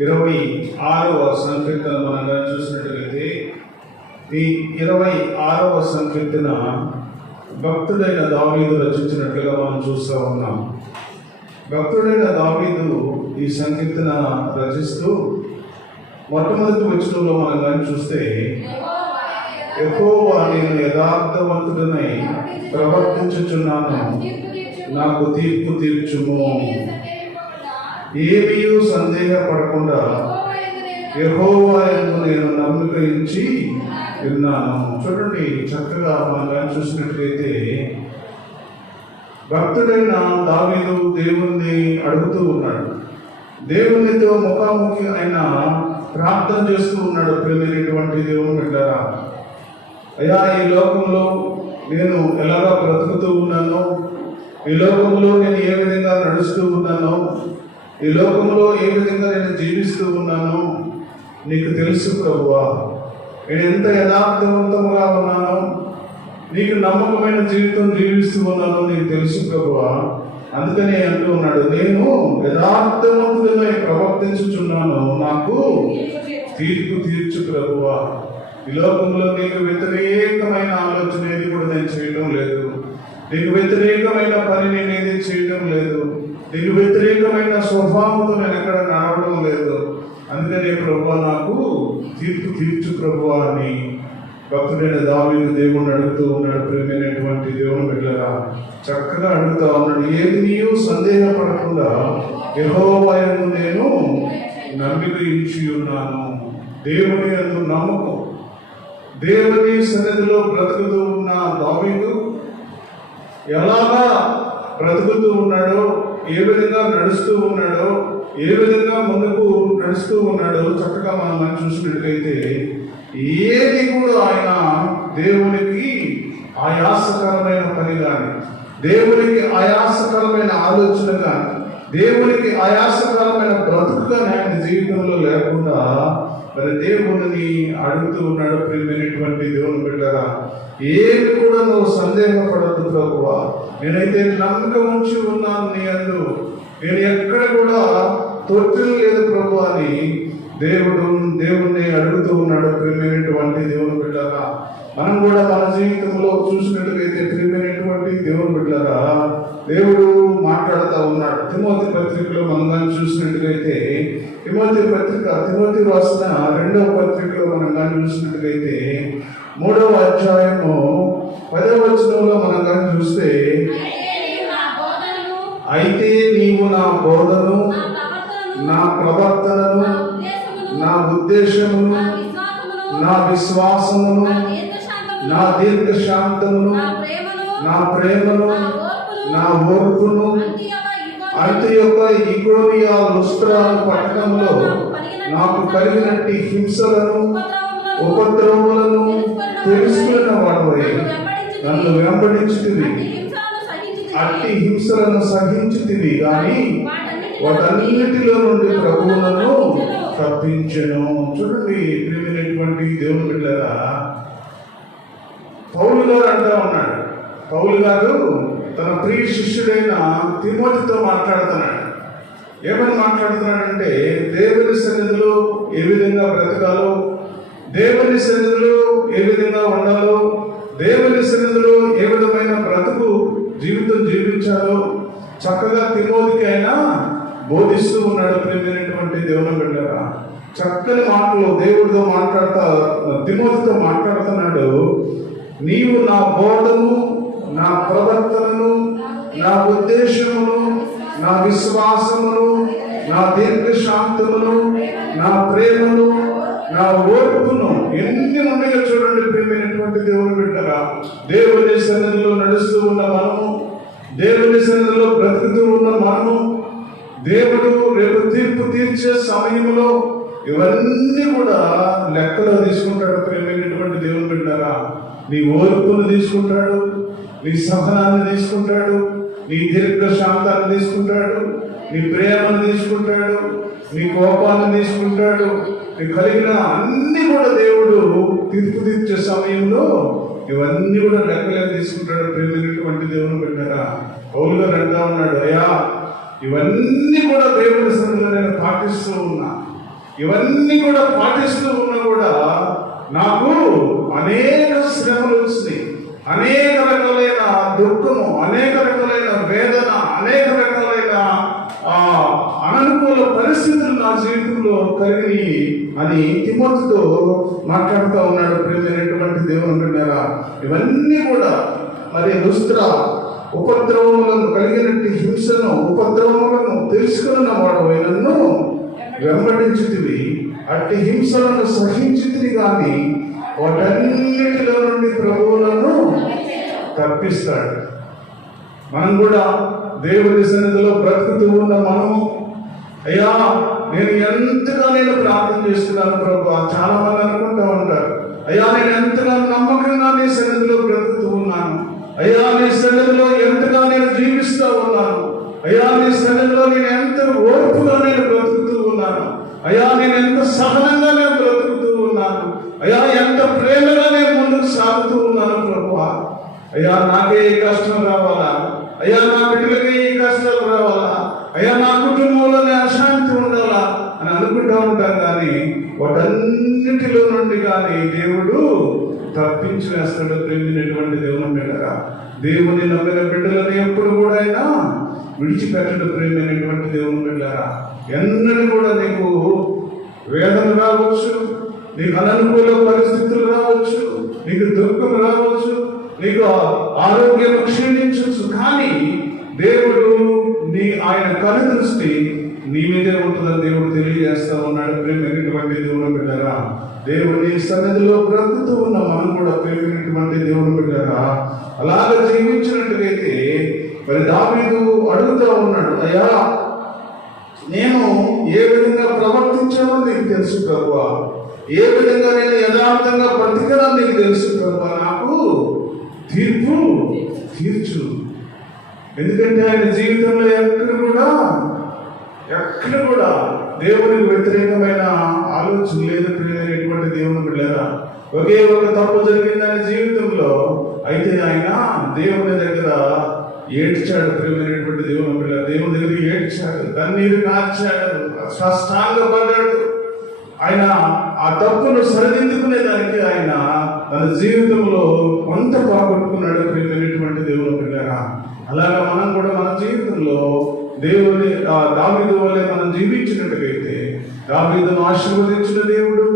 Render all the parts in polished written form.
26వ సంకీర్తన మనం చూసినట్లయితే ఈ 26వ సంకీర్తన భక్తుడైన దావీదు రచించినట్లుగా మనం చూస్తూ ఉన్నాం. భక్తుడైన దావీదు ఈ సంకీర్తన రచిస్తూ మొట్టమొదటి వచనంలో మనం కానీ చూస్తే, యెహోవా నేను యథార్థవంతుడనై ప్రవర్తించుచున్నాను, నాకు తీర్పు తీర్చుము. ఏమీయూ సందేహపడకుండా యెహోవా యందు నేను నమ్మిక ఉంచి ఉన్నాను. చూడండి, చక్కగా మనం కానీ చూసినట్లయితే భక్తుడైన దావీదు దేవుణ్ణి అడుగుతూ ఉన్నాడు. దేవునితో ముఖాముఖి ఆయన ప్రార్థన చేస్తూ ఉన్నాడు. ప్రియమైనటువంటి దేవుని బిడ్డలారా, అయ్యా ఈ లోకంలో నేను ఎలాగా బ్రతుకుతూ ఉన్నాను, ఈ లోకంలో నేను ఏ విధంగా నడుస్తూ ఉన్నాను, ఈ లోకంలో ఏ విధంగా నేను జీవిస్తూ ఉన్నాను నీకు తెలుసు ప్రభువా. నేను ఎంత యథార్థవంతంగా ఉన్నాను, నీకు నమ్మకమైన జీవితం జీవిస్తూ ఉన్నాను నీకు తెలుసు ప్రభువా. అందుకనే అంటూ ఉన్నాడు, నేను యథార్థవంతుడై ప్రవర్తించుచున్నాను, నాకు తీర్పు తీర్చు ప్రభువా. ఈ లోకంలో నీకు వ్యతిరేకమైన ఆలోచన ఏది కూడా నేను చేయడం లేదు, నీకు వ్యతిరేకమైన పని నేను ఏది చేయడం లేదు, నీకు వ్యతిరేకమైన స్వభావంతో నేను ఎక్కడ నడవడం లేదు. అందుకనే ప్రభువా నాకు తీర్పు తీర్చు ప్రభువా అని భక్తుడైన దావీదు దేవుణ్ణి అడుగుతూ ఉన్నాడు. ప్రియమైనటువంటి దేవుని బిడ్డలారా, చక్కగా అడుగుతా ఉన్నాడు. ఏది నీవు సందేహపడకుండా యెహోవా యందు నేను నమ్మిక ఉంచి ఉన్నాను. దేవుని యందు నమ్మకం, దేవుని సన్నిధిలో బ్రతుకుతూ ఉన్న దావీదు ఎలాగా బ్రతుకుతూ ఉన్నాడో, ఏ విధంగా నడుస్తూ ఉన్నాడో, ఏ విధంగా ముందుకు నడుస్తూ ఉన్నాడో చక్కగా మనం చూసినట్లయితే ఏది కూడా ఆయన దేవునికి ఆయాసకరమైన పని కానీ, దేవునికి ఆయాసకరమైన ఆలోచన కానీ, దేవునికి ఆయాసకరమైన బ్రతుకు కానీ ఆయన జీవితంలో లేకుండా మరి దేవుని అడుగుతూ ఉన్నాడు. ప్రియమైనటువంటి దేవుని బిడ్డలారా, ఏమి కూడా నువ్వు సందేహపడద్దు ప్రభువా, నేనైతే నమ్మకం ఉంచి ఉన్నాను నీ యందు, నేను ఎక్కడ కూడా తొట్టిల్ లేదు ప్రభు అని దేవుణ్ణి అడుగుతూ ఉన్నాడు. ప్రియమైనటువంటి దేవుని బిడ్డలారా, మనం కూడా మన జీవితంలో చూసినట్లయితే ప్రియమైనటువంటి దేవుని బిడ్డలారా, దేవుడు మాట్లాడుతూ ఉన్నాడు. తిమోతి పత్రికలో మనం కానీ చూసినట్లయితే తిమోతి రాసిన 2వ పత్రికలో మనం కానీ చూసినట్లయితే 3వ అధ్యాయము 10వ వచనంలో మనం కానీ చూస్తే, అయితే నీవు నా బోధను, నా ప్రవర్తనను, నా ఉద్దేశమును, నా విశ్వాసమును, నా దీర్ఘశాంతమును, నా ప్రేమను, నా ఓర్పును, అంతియొక్క ఈకొనియ లుస్త్రా పట్టణంలో నాకు కలిగినట్టి హింసలను ఉపద్రవములను తెలుసుకున్న వాడవై నన్ను వెంబడించుతివి, అట్టి హింసలను సహించుతివి కానీ వాటన్నిటిలో నుండి ప్రభువులను తప్పించెను. చూడండి ప్రియమైనటువంటి దేవుని బిడ్డలారా, పౌలు గారు అంటా ఉన్నాడు. పౌలు గారు తన ప్రియ శిష్యుడైన తిమోతితో మాట్లాడుతున్నాడు. ఏమని మాట్లాడుతున్నాడంటే, దేవుని సన్నిధిలో ఏ విధంగా బ్రతకాలో, దేవుని సన్నిధిలో ఏ విధంగా ఉండాలో, దేవుని సన్నిధిలో ఏ విధమైన బ్రతుకు జీవితం జీవించాలో చక్కగా తిమోతికి అయినా బోధిస్తూ ఉన్నాడు. ప్రియమైనటువంటి దేవుని బిడ్డలారా, చక్కని మాటలు దేవుడితో తిమోతితో మాట్లాడుతున్నాడు. నీవు నా బోధను, నా ప్రవర్తనను, నా ఉద్దేశమును, నా విశ్వాసమును, నా దీర్ఘశాంతమును, నా ప్రేమను, నా ఓర్పును ఎన్ని ఉన్నాయో చూడండి. ప్రియమైనటువంటి దేవుని బిడ్డలారా, దేవుని సన్నిధిలో నడుస్తూ ఉన్న మనము, దేవుని సన్నిధిలో బ్రతుకుతూ ఉన్న మనము, దేవుడు రేపు తీర్పు తీర్చే సమయంలో ఇవన్నీ కూడా లెక్కలో తీసుకుంటాడు. ప్రియమైనటువంటి దేవుని బిడ్డలారా, నీ ఓర్పును తీసుకుంటాడు, నీ సహనాన్ని తీసుకుంటాడు, నీ దీర్ఘశాంతాన్ని తీసుకుంటాడు, నీ ప్రేమను తీసుకుంటాడు, నీ కోపాన్ని తీసుకుంటాడు. నీ కలిగిన అన్ని కూడా దేవుడు తీర్పు తీర్చే సమయంలో ఇవన్నీ కూడా లెక్కలే తీసుకుంటాడు. ప్రియమైనటువంటి దేవుని బిడ్డలారా, పౌలు గారు అంటా ఉన్నాడు, అయ్యా ఇవన్నీ కూడా దేవుని సన్నిధిలో నేను పాటిస్తూ ఉన్నా, ఇవన్నీ కూడా పాటిస్తూ ఉన్నా కూడా నాకు అనేక శ్రమలు వచ్చినాయి, అనేక రకాలైన దుఃఖము, అనేక రకాలైన వేదన, అనేక రకాలైన అననుకూల పరిస్థితులు నా జీవితంలో కలిగి అని తిమోతితో మాట్లాడుతూ ఉన్నాడు. ప్రియమైనటువంటి దేవుని బిడ్డలారా, ఇవన్నీ కూడా మరి దుష్ట ఉపద్రవములను కలిగినట్టు హింసను, ఉపద్రవములను తెలుసుకున్న వాడు నన్ను వెంబడించితివి, అట్టి హింసలను సహించితివి కానీ వాటన్నిటిలో నుండి ప్రభువులను తప్పిస్తాడు. మనం కూడా దేవుడి సన్నిధిలో బ్రతుకుతూ ఉన్న మనము, అయ్యా నేను ప్రార్థన చేస్తున్నాను ప్రభు. చాలా మంది అనుకుంటూ ఉంటారు, అయ్యా నేను ఎంతగా నమ్మకంగా నీ సన్నిధిలో బ్రతుకుతూ ఉన్నాను, అయ్యా నీ సన్నిధిలో ఎంతగా నేను జీవిస్తూ ఉన్నాను, అయ్యా నీ సన్నిధిలో నేను ఎంత ఓర్పుగా నేను బ్రతుకుతూ ఉన్నాను, అయ్యా నేను ఎంత సహనంగా నేను బ్రతుకుతూ ఉన్నాను, అయ్యా ఎంత ప్రేమగా నేను ముందుకు సాగుతూ ఉన్నాను ప్రభువా. అయ్యా నాకే ఈ కష్టం రావాలా, అయ్యా నా బిడ్డలకే ఈ కష్టాలు రావాలా, అయ్యా నా కుటుంబంలోనే అశాంతి ఉండాలా అని అనుకుంటూ ఉంటాం. కానీ వాటన్నిటిలో నుండి కానీ దేవుడు తప్పించి వేస్తాడు. ప్రేమినటువంటి దేవుని బిడ్డగా దేవుని నమ్మిన బిడ్డలను ఎప్పుడు కూడా అయినా విడిచిపెట్టడు. ప్రేమైనటువంటి దేవుని బిడ్డరా, ఎన్నడూ కూడా నీకు వేదన రావచ్చు, నీకు అననుకూల పరిస్థితులు రావచ్చు, నీకు దుఃఖం రావచ్చు, నీకు ఆరోగ్యం క్షీణించవచ్చు, కానీ దేవుడు ఆయన కనుదృష్టి నీ మీదే ఉంటుందని దేవుడు తెలియజేస్తా ఉన్నాడు. ప్రేమైనటువంటి దేవుని బిడ్డరా, దేవుని సన్నిధిలో బ్రతుకుతూ ఉన్న మనం కూడా ప్రేమైనటువంటి దేవుని బిడ్డరా అలాగ జీవించినట్టుగైతే మరి దావీదు అడుగుతూ ఉన్నాడు, అయ్యా నేను ఏ విధంగా ప్రవర్తించానో నీకు తెలుసు ప్రభువా, ఏ విధంగా నేను యథార్థంగా బ్రతికానో నీకు తెలుసు ప్రభువా, నాకు తీర్పు తీర్చు. ఎందుకంటే ఆయన జీవితంలో ఎక్కడ కూడా దేవునికి వ్యతిరేకమైన ఆలోచన లేదు. ప్రియమైనటువంటి దేవుని బిడ్డలారా, ఒకే ఒక తప్పు జరిగింది ఆయన జీవితంలో, అయితే ఆయన దేవుని దగ్గర ఏడ్చాడు. ప్రియమైనటువంటి దేవుని బిడ్డ దేవుని దగ్గర ఏడ్చాడు, కన్నీరు కార్చాడు, సాష్టాంగపడ్డాడు. ఆయన ఆ తప్పును సరిదిద్దుకునేదానికి ఆయన తన జీవితంలో కొంత పోగొట్టుకున్నాడు. ప్రియమైనటువంటి దేవుని బిడ్డలారా, అలాగా మనం కూడా మన జీవితంలో దేవుని దావీదు వల్లే మనం జీవించినట్టుగైతే, దావీదును ఆశీర్వదించిన దేవుడు,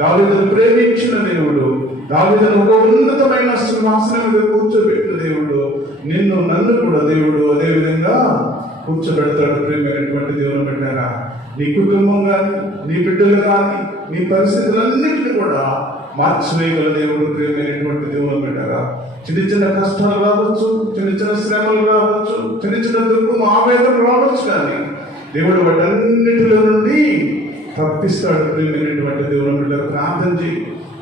దావీదును ప్రేమించిన దేవుడు, దావీదును ఒక ఉన్నతమైన సింహాసనం మీద కూర్చోబెట్టిన దేవుడు, నన్ను కూడా దేవుడు అదే విధంగా కూర్చోబెడతాడు. ప్రేమైనటువంటి దేవుని బిడ్డలారా, నీ కుటుంబం కానీ, నీ బిడ్డలు కానీ, నీ పరిస్థితులన్నింటినీ కూడా మార్చివేయగల దేవుడు. ప్రియమైనటువంటి దేవుని బిడ్డలారా, చిన్న చిన్న కష్టాలు రావచ్చు, చిన్న చిన్న శ్రమలు రావచ్చు, చిన్న చిన్న దుఃఖం ఆవేదన రావచ్చు, కానీ దేవుడు వాటన్నిటిలో నుండి తప్పిస్తాడు. ప్రియమైనటువంటి దేవుని బిడ్డలారా,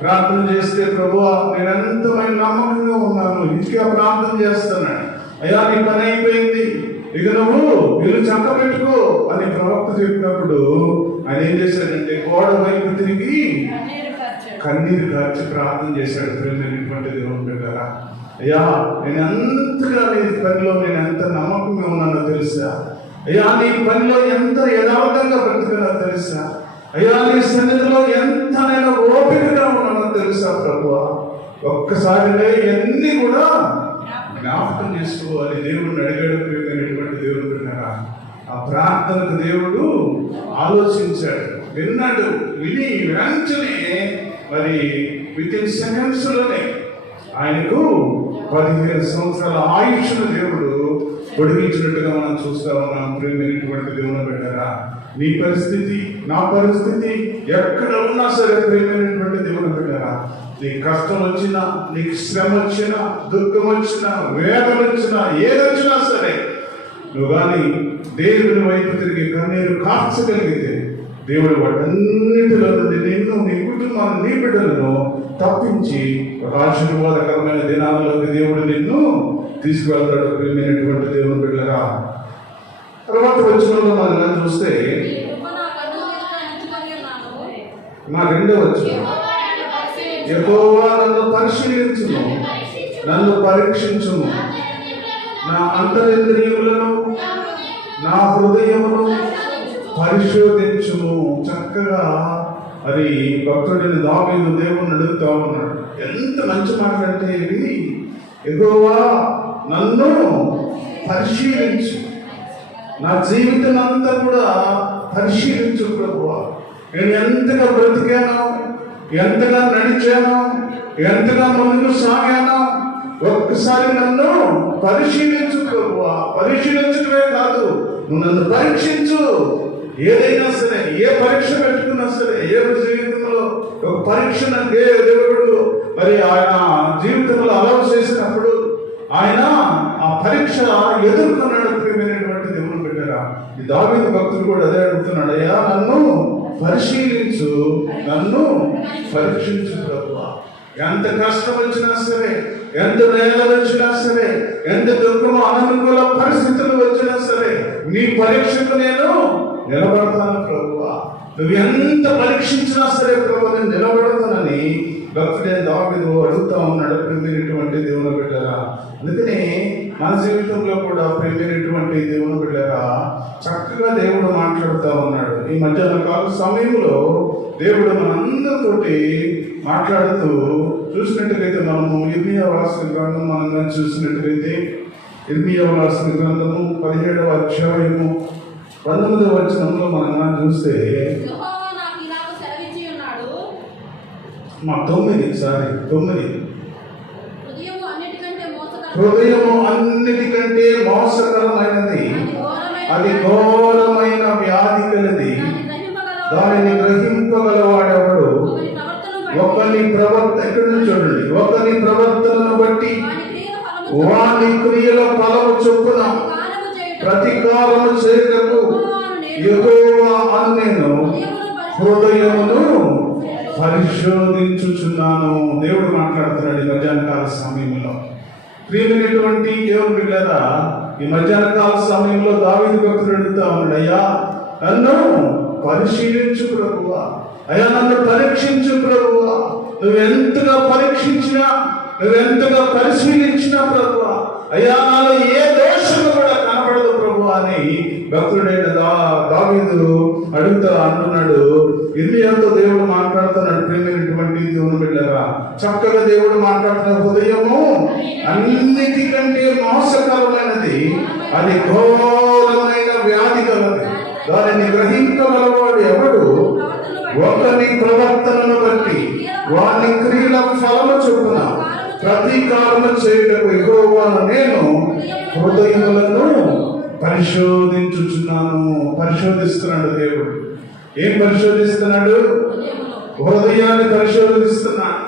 ప్రార్థన చేస్తే ప్రభువా నేను ఎంతమైన నమ్మకంగా ఉన్నాను, ఇంకా ప్రార్థన చేస్తున్నాను, అయ్యా నీ పని అయిపోయింది, ఇక నువ్వు ఇల్లు చక్క పెట్టుకో అని ప్రవక్త చెప్పినప్పుడు ఆయన ఏం చేశాడంటే గోడ వైపు తిరిగి కన్నీరు కార్చి ప్రార్థన చేశాడు. ప్రియమైనటువంటి దేవుని బిడ్డలారా, అయ్యా నేను ఎంతగా నీ పనిలో నేను ఎంత నమ్మకంగా ఉన్నానో తెలుసా, అయ్యా నీ పనిలో ఎంత యథార్థంగా బ్రతికానో తెలుసా, అయ్యా నీ సన్నిధిలో ఎంత నేను ఓపికగా ఉన్నానో తెలుసా ప్రభువా. ఒక్కసారినే ఇవన్నీ కూడా జ్ఞాపకం చేసుకోవాలి. దేవుడిని అడిగాడు. ప్రియమైనటువంటి దేవుడు బిడ్డలారా, ఆ ప్రార్థనకు దేవుడు ఆలోచించాడు, విన్నాడు. విని వెంటనే మరి వితిన్ సెకండ్స్ లోనే ఆయనకు 15 సంవత్సరాల ఆయుష్ను దేవుడు పొడిగించినట్టుగా మనం చూస్తా ఉన్నాం. ప్రేమైనటువంటి దేవుని బిడ్డలారా, నీ పరిస్థితి నా పరిస్థితి ఎక్కడ ఉన్నా సరే ప్రేమైనటువంటి దేవుని బిడ్డలారా, నీకు కష్టం వచ్చినా, నీకు శ్రమ వచ్చినా, దుఃఖం వచ్చినా, వేదన వచ్చినా, ఏదొచ్చినా సరే నువ్వు కానీ దేవుని వైపు తిరిగి కన్నీరు కార్చగలిగితే దేవుడు వాటన్నిటిలో నుండి నిన్ను, నీ కుటుంబాన్ని, నీ బిడ్డలను తప్పించి ఒక ఆశీర్వాదకరమైన దినాల్లోకి దేవుడు నిన్ను తీసుకువెళ్తాడు. ప్రియమైనటువంటి దేవుని బిడ్డలారా, తర్వాత వచనంలో మనం చూస్తే నా 2వ వచనం, యెహోవా నన్ను పరిశీలించును, నన్ను పరీక్షించును, నా అంతరింద్రియములను, నా హృదయమును పరిశోధించుము. చక్కగా మరి భక్తుడిని దావీదు దేవుని అడుగుతా ఉన్నాడు. ఎంత మంచి మాట అంటే ఇవి, యెహోవా నన్ను పరిశీలించు, నా జీవితం అంతా కూడా పరిశీలించు ప్రభువా. నేను ఎంతగా బ్రతికాను, ఎంతగా నడిచాను, ఎంతగా ముందుకు సాగాను, ఒక్కసారి నన్ను పరిశీలించు ప్రభువా. పరిశీలించడమే కాదు, నువ్వు నన్ను పరీక్షించు. ఏదైనా సరే, ఏ పరీక్ష పెట్టుకున్నా సరే, ఏ జీవితంలో ఒక పరీక్షను దేవుడు మరి ఆయన జీవితంలో అలవాటు చేసినప్పుడు ఆయన ఆ పరీక్ష ఎదుర్కొన్నాడు. ప్రియమైనటువంటి దేవుని బిడ్డరా, ఈ దావీదు భక్తుడు కూడా అదే అడుగుతున్నాడు, అయ్యా నన్ను పరిశీలించు, నన్ను పరీక్షించు ప్రభువా. ఎంత కష్టం వచ్చినా సరే, ఎంత వేదన వచ్చినా సరే, ఎంత దుఃఖము అననుకూల పరిస్థితులు వచ్చినా సరే, నీ పరీక్షకు నేను నిలబడతాను ప్రభువా. నువ్వు ఎంత పరీక్షించినా సరే ప్రభువా, నేను నిలబడతానని భక్తుడైన దావీదు అడుగుతా ఉన్నాడు. ప్రియమైనటువంటి దేవుని బిడ్డరా, అందుకని మన జీవితంలో కూడా ప్రియమైనటువంటి దేవుని బిడ్డరా చక్కగా దేవుడు మాట్లాడుతూ ఉన్నాడు. ఈ మధ్యాహ్న కాల సమయంలో దేవుడు మనందరితోటి మాట్లాడుతూ చూసినట్టుగైతే మనము ఇర్మియా రాసిన గ్రంథం మనం చూసినట్టుగైతే ఇర్మియా రాసిన గ్రంథము 17వ అధ్యాయము 19వ వచనంలో మనం చూస్తే 9 హృదయము అన్నిటికంటే మోసకరమైనది, అది ఘోరమైన వ్యాధి కలది, దానిని గ్రహింపగలవాడెవడు? ఒకని చూడండి, ఒకని ప్రవర్తనను బట్టి వాని క్రియల ఫలము చొప్పున ప్రతీకారము చేయటకు యెహోవా అని నేను హృదయమును పరిశోధించుచున్నాను. దేవుడు మాట్లాడుతున్నాడు ఈ మధ్యాహ్న కాల సమయంలో. ప్రియమైనటువంటి దేవుని బిడ్డలారా, ఈ మధ్యాహ్న కాల సమయంలో దావీదు భక్తుడు అడుగుతా ఉన్నాడు, అయ్యా నన్ను పరిశీలించు ప్రభువా, అయ్యా నన్ను పరీక్షించు ప్రభువా. నువ్వెంతగా పరీక్షించినా, నువ్వెంతగా పరిశీలించినా ప్రభువా, అయ్యా నాలో ఏ దోషము కూడా కనబడదు ప్రభువా అని భక్తుడైన దావీదు అడుగుతా అంటున్నాడు. ఇర్మియాతో దేవుడు మాట్లాడుతున్నాడు. ప్రియమైనటువంటి దేవుని బిడ్డలారా, చక్కగా దేవుడు మాట్లాడుతున్న హృదయము అన్నిటికంటే మోసకరమైనది, అది ఘోరమైన వ్యాధి కలది, దానిని గ్రహించగలవాడు ఎవడు? ఒకని ప్రవర్తనను బట్టి వాని క్రియల ఫలము చొప్పున ప్రతీకారము చేయటకు యెహోవాను నేను హృదయములను పరిశోధించుచున్నాను. పరిశోధిస్తున్నాడు దేవుడు. ఏం పరిశోధిస్తున్నాడు? హృదయాన్ని పరిశోధిస్తున్నాడు.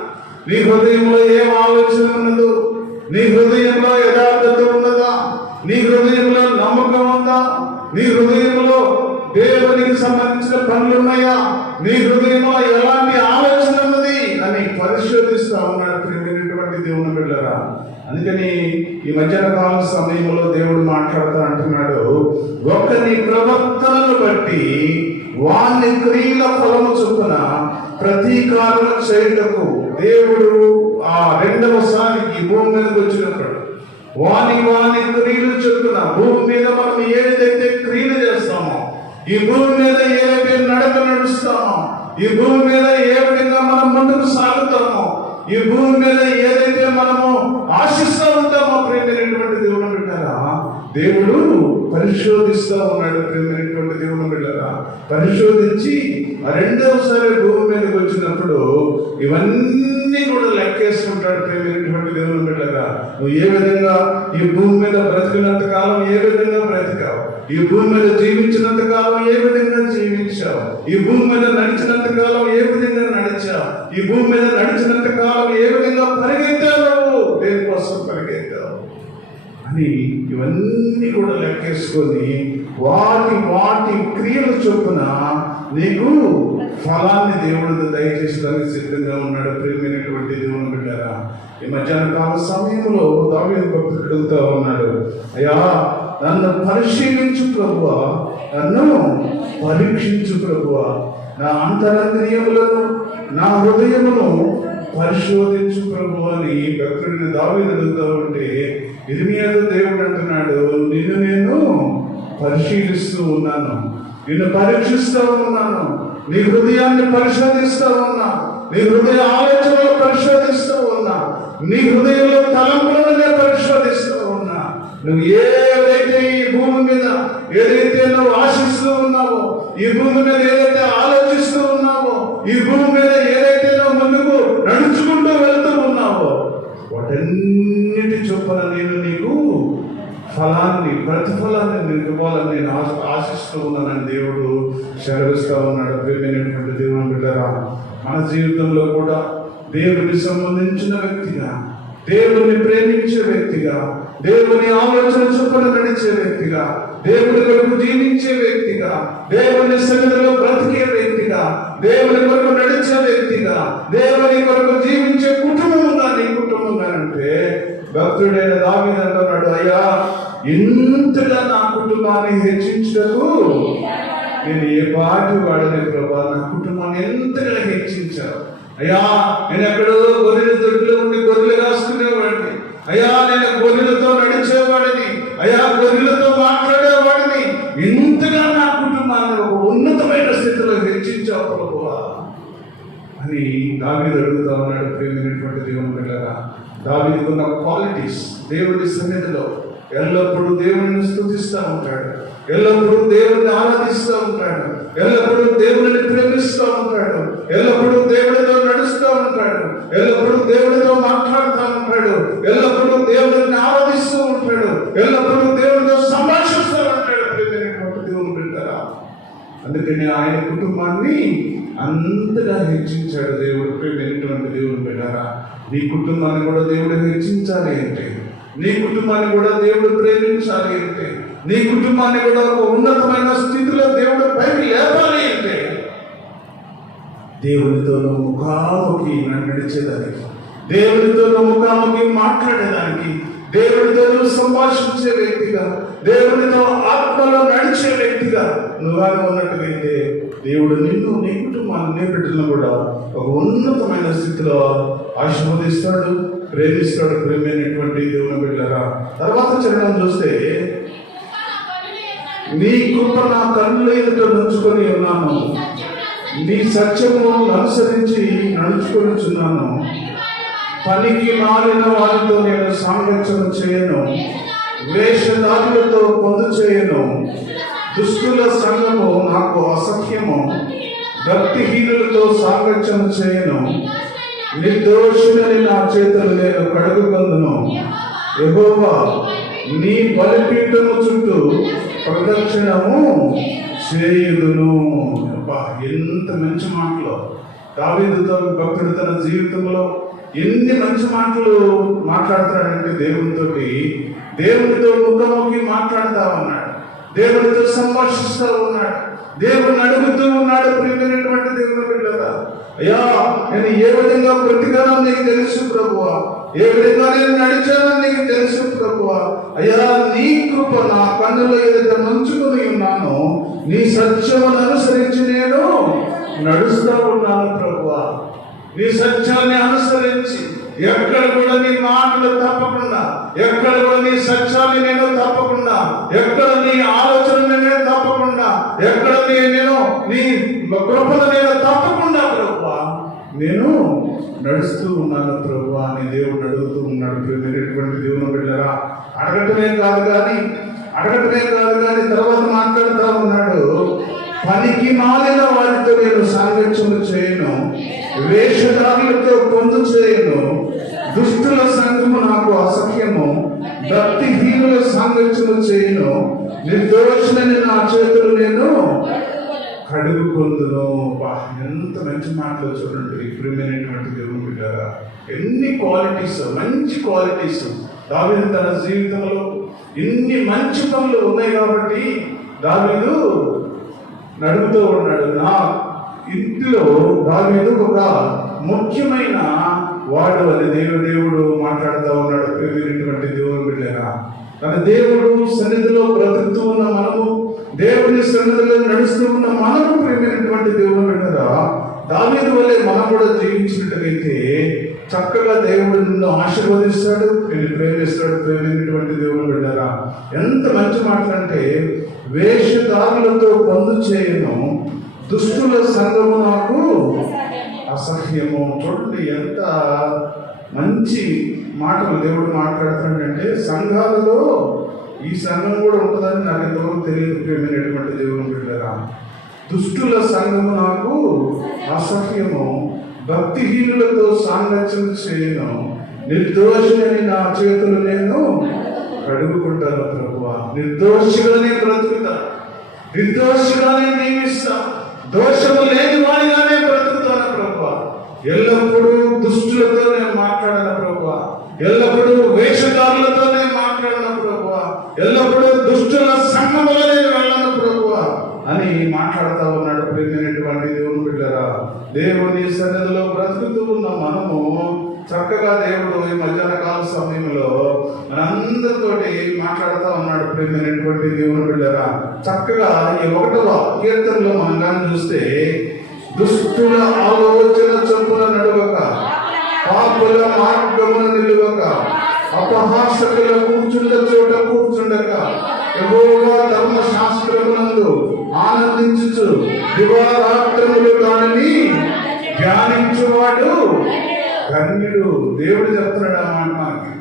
నీ హృదయంలో ఏం ఆలోచన ఉన్నదో, నీ హృదయంలో యథార్థత ఉన్నదా, నీ హృదయంలో నమ్మకం ఉందా, నీ హృదయంలో దేవునికి సంబంధించిన పనులు ఉన్నాయా, నీ హృదయంలో ఎలాంటి ఆలోచన ఉన్నది అని పరిశోధిస్తా ఉన్నాడు. ప్రియమైనటువంటి దేవుని బిడ్డలారా, అందుకని ఈ మధ్యాహ్న కాల సమయంలో దేవుడు మాట్లాడుతూ అంటున్నాడు, ఒకని ప్రవర్తనను బట్టి వాని క్రియల ఫలము చొప్పున ప్రతీకారం చేయుటకు దేవుడు ఆ రెండవసారికి భూమి మీదకి వచ్చినప్పుడు వాని క్రియలు చొప్పున భూమి మీద మనం ఏదైతే క్రియలు చేస్తామో, ఈ భూమి మీద ఏదైతే నడక నడుస్తామో, ఈ భూమి మీద ఏ విధంగా మనం ముందుకు సాగుతామో, ఈ భూమి మీద ఏదైతే మనము ఆశిస్తూ ఉంటామో, ప్రియమైనటువంటి దేవుని బిడ్డలారా దేవుడు పరిశోధిస్తూ ఉన్నాడు. ప్రియమైనటువంటి దేవుని బిడ్డలారా పరిశోధించి రెండవసారి భూమి మీదకి వచ్చినప్పుడు ఇవన్నీ కూడా లెక్కేసుకుంటాడు. ప్రియమైనటువంటి దేవుని బిడ్డలారా, నువ్వు ఏ విధంగా ఈ భూమి మీద బ్రతికినంత కాలం ఏ విధంగా బ్రతికావు, ఈ భూమి మీద జీవించినంత కాలం ఏ విధంగా జీవించావు, ఈ భూమి మీద నడిచినంత కాలం ఏ విధంగా నడిచావు, ఈ భూమి మీద నడిచినంత కాలం ఏ విధంగా పరిగెత్తావు, దేనికోసం పరిగెత్తావు అని ఇవన్నీ కూడా లెక్కేసుకొని వాటి క్రియల చొప్పున నీకు ఫలాన్ని దేవుడు దయచేసడానికి సిద్ధంగా ఉన్నాడు. ప్రియమైనటువంటి దేవుని బిడ్డలారా, ఈ మధ్యాహ్న కాల సమయంలో దావీదు భక్తుడు అడుగుతా ఉన్నాడు, అయ్యా నన్ను పరిశీలించు ప్రభువా, నన్ను పరీక్షించు ప్రభువా, నా అంతరంద్రియములను నా హృదయమును పరిశోధించు ప్రభు అని భక్తుడిని దావీదు అడుగుతా ఉంటే ఇర్మియాతో దేవుడు అంటున్నాడు, నిన్ను నేను పరిశీలిస్తూ ఉన్నాను, నిన్ను పరీక్షిస్తూ ఉన్నాను, నీ హృదయాన్ని పరిశోధిస్తూ ఉన్నా, నీ హృదయ ఆలోచనలు పరిశోధిస్తూ ఉన్నా, నీ హృదయంలో తలంపులను పరిశోధిస్తూ ఉన్నా. నువ్వు ఏదైతే ఈ భూమి మీద ఏదైతే నువ్వు ఆశిస్తూ ఉన్నావో, ఈ భూమి మీద ఏదైతే ఆలోచిస్తూ ఉన్నావో, ఈ భూమి మీద ఏదైతే నువ్వు ముందుకు నడుచుకుంటూ వెళ్తూ ఉన్నావో, వాటన్నిటి చొప్పున నేను నీకు ప్రతిఫలాన్ని నీకు ఇవ్వాలని నేను ఆశిస్తూ ఉన్నానని దేవుడు సెలవిస్తూ ఉన్నాడు. ప్రియమైనటువంటి దేవుని బిడ్డరా, మన జీవితంలో కూడా దేవునికి సంబంధించిన వ్యక్తిగా, దేవుని ప్రేమించే వ్యక్తిగా, దేవుని ఆలోచన చొప్పున నడిచే వ్యక్తిగా, దేవుని కొరకు జీవించే వ్యక్తిగా, దేవుని సన్నిధిలో బ్రతికే వ్యక్తిగా, దేవుని కొరకు నడిచే వ్యక్తిగా, దేవుని కొరకు జీవించే కుటుంబంగా నీ కుటుంబంగా అంటే భక్తుడైన దావీదు అంటున్నాడు, అయ్యా ఇంతగా నా కుటుంబాన్ని హెచ్చించటకు నేను ఏ పాటి వాడని ప్రభా, నా కుటుంబాన్ని ఎంతగా హెచ్చించావు అయ్యా. నేను ఎక్కడో గొర్రెల దొడ్లో ఉండి గొర్రెలు కాసుకునేవాడిని అయ్యా, నేను గొర్రెలతో నడిచేవాడిని అయ్యా, గొర్రెలతో మాట్లాడేవాడిని, ఇంతగా నా కుటుంబాన్ని ఒక ఉన్నతమైన స్థితిలో హెచ్చించావు ప్రభువా అని దావీదు అడుగుతా ఉన్నాడు. ప్రేమైనటువంటి దేవుని బిడ్డలారా, దావీదుకున్న క్వాలిటీస్, దేవుడి సన్నిధిలో ఎల్లప్పుడూ దేవుడిని స్తుతిస్తూ ఉంటాడు, ఎల్లప్పుడూ దేవుడిని ఆరాధిస్తూ ఉంటాడు, ఎల్లప్పుడూ దేవుడిని ప్రేమిస్తూ ఉంటాడు, ఎల్లప్పుడూ దేవుడితో నడుస్తూ ఉంటాడు, ఎల్లప్పుడూ దేవుడితో మాట్లాడుతూ ఉంటాడు, ఎల్లప్పుడూ దేవుడిని ఆరాధిస్తూ ఉంటాడు, ఎల్లప్పుడూ దేవుడితో సంభాషిస్తూ ఉంటాడు. ప్రియమైనటువంటి దేవుని బిడ్డలారా, అందుకని ఆయన కుటుంబాన్ని అంతగా హెచ్చించాడు దేవుడు. ప్రియమైనటువంటి దేవుని బిడ్డలారా, నీ కుటుంబాన్ని కూడా దేవుడు హెచ్చించాలి అంటే, నీ కుటుంబాన్ని కూడా దేవుడు ప్రేమించాలి అంటే, నీ కుటుంబాన్ని కూడా ఒక ఉన్నతమైన స్థితిలో దేవుడు పైకి లేపాలి అంటే, దేవునితో ముఖాముఖి నడిచేదానికి, దేవునితో ముఖాముఖి మాట్లాడేదానికి, దేవునితో సంభాషించే వ్యక్తిగా, దేవునితో ఆత్మలో నడిచే వ్యక్తిగా నువ్వు ఉన్నట్టుగైతే దేవుడు నిన్ను, నీ కుటుంబాన్ని, నీ బిడ్డలను కూడా ఒక ఉన్నతమైన స్థితిలో ఆశీర్వదిస్తాడు, ప్రేమిస్తాడు. ప్రేమైనటువంటి దేవుని బిడ్డలారా, తర్వాత చరణం చూస్తే, నీ కృప నా కన్నుల ఎదుట నుంచుకొని ఉన్నాను, నీ సత్యము అనుసరించి నడుచుకొనిచున్నాను, పనికి మారిన వారితో నేను సాంగత్యం చేయను, వేషధారులతో పొందు చేయను, దుష్టుల సంఘము నాకు అసఖ్యము, భక్తిహీనులతో సాంగత్యం చేయను, నిర్దోషులని నా చేతులు నేను కడుగుకొందును, యెహోవా నీ బలిపీఠము చుట్టూ ప్రదక్షిణము చేయుదును. ఎంత మంచి మాటలు దావీదుతో భక్తుడు తన జీవితంలో ఎన్ని మంచి మాటలు మాట్లాడతాడంటే, దేవునితో ముఖాముఖి మాట్లాడుతూ ఉన్నాడు, దేవునితో సంభాషిస్తూ ఉన్నాడు, దేవుని అడుగుతూ ఉన్నాడు. ప్రియమైనటువంటి దేవుని బిడ్డలారా, అయ్యా నేను ఏ విధంగా ప్రతిగానో నీకు తెలుసు ప్రభువా, ఏ విధంగా నేను నడిచానని నీకు తెలుసు ప్రభువా, అయ్యా నీ కృప నా కన్నుల ఎదుట నుంచుకొని ఉన్నాను, నీ సత్యమును అనుసరించి నేను నడుస్తూ ఉన్నాను ప్రభువా. నీ సత్యాన్ని అనుసరించి ఎక్కడ కూడా నీ మాటలు తప్పకుండా, ఎక్కడ కూడా నీ సత్యాన్ని నేను తప్పకుండా, ఎక్కడ నీ ఆలోచనలు నేను తప్పకుండా, ఎక్కడ నేను నీ కృపను నేను తప్పకుండా ప్రభువా నేను నడుస్తూ ఉన్నాను ప్రభువా అని దేవుడు అడుగుతూ ఉన్నాడు. ప్రియమైనటువంటి దేవుని బిడ్డలారా, అడగటమే కాదు కానీ తర్వాత మాట్లాడుతూ ఉన్నాడు, పనికి మాలిన వారితో నేను సాంగత్యము చేయను, వేషధారులతో పొందు చేయను, దుష్టుల సంఘము నాకు అసఖ్యము, భక్తిహీనుల సాంగత్యము చేయను, నిర్దోషులని నా చేతులు నేను కడుగుకొందును. ఎంత మంచి మాటలు చూడండి. ప్రియమైనటువంటి దేవుని బిడ్డలారా, ఎన్ని క్వాలిటీస్, మంచి క్వాలిటీస్ దావీదు తన జీవితంలో ఇన్ని మంచి పనులు ఉన్నాయి కాబట్టి దావీదు నడుపుతూ ఉన్నాడు. నా ఇంటిలో దావీదు ఒక ముఖ్యమైన వాడు అని దేవుడు మాట్లాడుతూ ఉన్నాడు. ప్రియమైనటువంటి దేవుని బిడ్డలారా, తన దేవుడు సన్నిధిలో బ్రతుకుతూ ఉన్న మనము, దేవుని సన్నిధిలో నడుస్తూ ఉన్న మనము, ప్రియమైనటువంటి దేవుని బిడ్డలారా, దావీదు వల్లే మనం కూడా జీవించినట్లయితే చక్కగా దేవుడు నిన్ను ఆశీర్వదిస్తాడు, నిన్ను ప్రేమిస్తాడు. ప్రేమైనటువంటి దేవుడు బిడ్డారా, ఎంత మంచి మాటలంటే, వేషధారులతో పొందు చేయను, దుష్టుల సంఘము నాకు అసహ్యము. చూడండి ఎంత మంచి మాటలు దేవుడు మాట్లాడుతున్నాడంటే, సంఘాలలో ఈ సంఘం కూడా ఉంటుందని నాకు ఎంతవరకు తెలియదు. ప్రేమైనటువంటి దేవుడు బిడ్డారా, దుష్టుల సంఘము నాకు అసహ్యము, భక్తిహీనులతో సాంగత్యం చేయను, నిర్దోషిని నా చేతులు నేను కడుగుకుంటాను ప్రభువా. నిర్దోషిగానే బ్రతుకుతా, నిర్దోషిగానే జీవిస్తా, దోషము లేని వాడిగానే బ్రతుకుతాను ప్రభువా. ఎల్లప్పుడూ దుష్టులతో నేను మాట్లాడను ప్రభువా, ఎల్లప్పుడూ వేషధారులతో నేను మాట్లాడను ప్రభువా, ఎల్లప్పుడూ దుష్టుల సంఘములో నేను వెళ్ళను ప్రభువా అని మాట్లాడుతూ ఉన్నాడు. ప్రేమైనటువంటి దేవుని బిడ్డరా, దేవుని సన్నిధిలో బ్రతుకుతూ ఉన్న మనము చక్కగా దేవుడు ఈ మధ్యాహ్న కాల సమయంలో మనందరితోటి మాట్లాడుతూ ఉన్నాడు. ప్రేమైనటువంటి దేవుని బిడ్డరా, చక్కగా ఈ 1వ కీర్తనలో మనం కానీ చూస్తే, దుష్టుల ఆలోచన చొప్పున నడువక, పాపుల మార్గమున నిలువక, అపహాసకుల కూర్చుండ చోట కూర్చుండక, యెహోవా ధర్మశాస్త్రమునందు ఆనందించుచు దివారాత్రములు దానిని ధ్యానించువాడు ధన్యుడు. దేవుడు చెప్తున్నాడు ఆ మాట మనకి.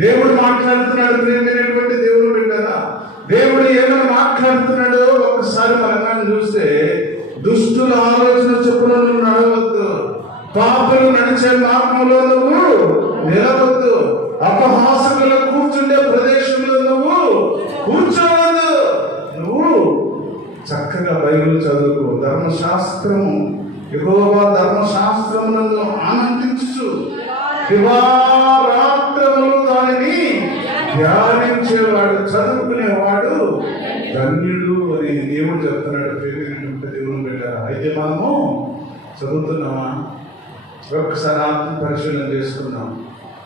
దేవుడు మాట్లాడుతున్నాడు. ప్రేమైనటువంటి దేవుడు బిడ్డరా, దేవుడు ఏమైనా మాట్లాడుతున్నాడో ఒక్కసారి మనం చూస్తే, దుష్టుల ఆలోచన చొప్పున నువ్వు నడవద్దు, పాపులు నడిచే మార్గంలో నువ్వు నిలవద్దు, అపహాసకుల కూర్చుండే ప్రదేశంలో నువ్వు కూర్చోవద్దు. నువ్వు చక్కగా బైబిల్ చదువుకో, ధర్మశాస్త్రము, యెహోవా ధర్మశాస్త్రమునందు ఆనందించు, దివారాత్రములు దానిని ధ్యానించేవాడు, చదువుకునేవాడు ధన్యుడు అని దేవుడు చెప్తున్నాడు. ప్రేమైనటువంటి దేవుని బిడ్డరా, అయితే మనము చదువుతున్నామా? ఒక్కసారి ఆత్మ పరిశీలన చేసుకున్నాం.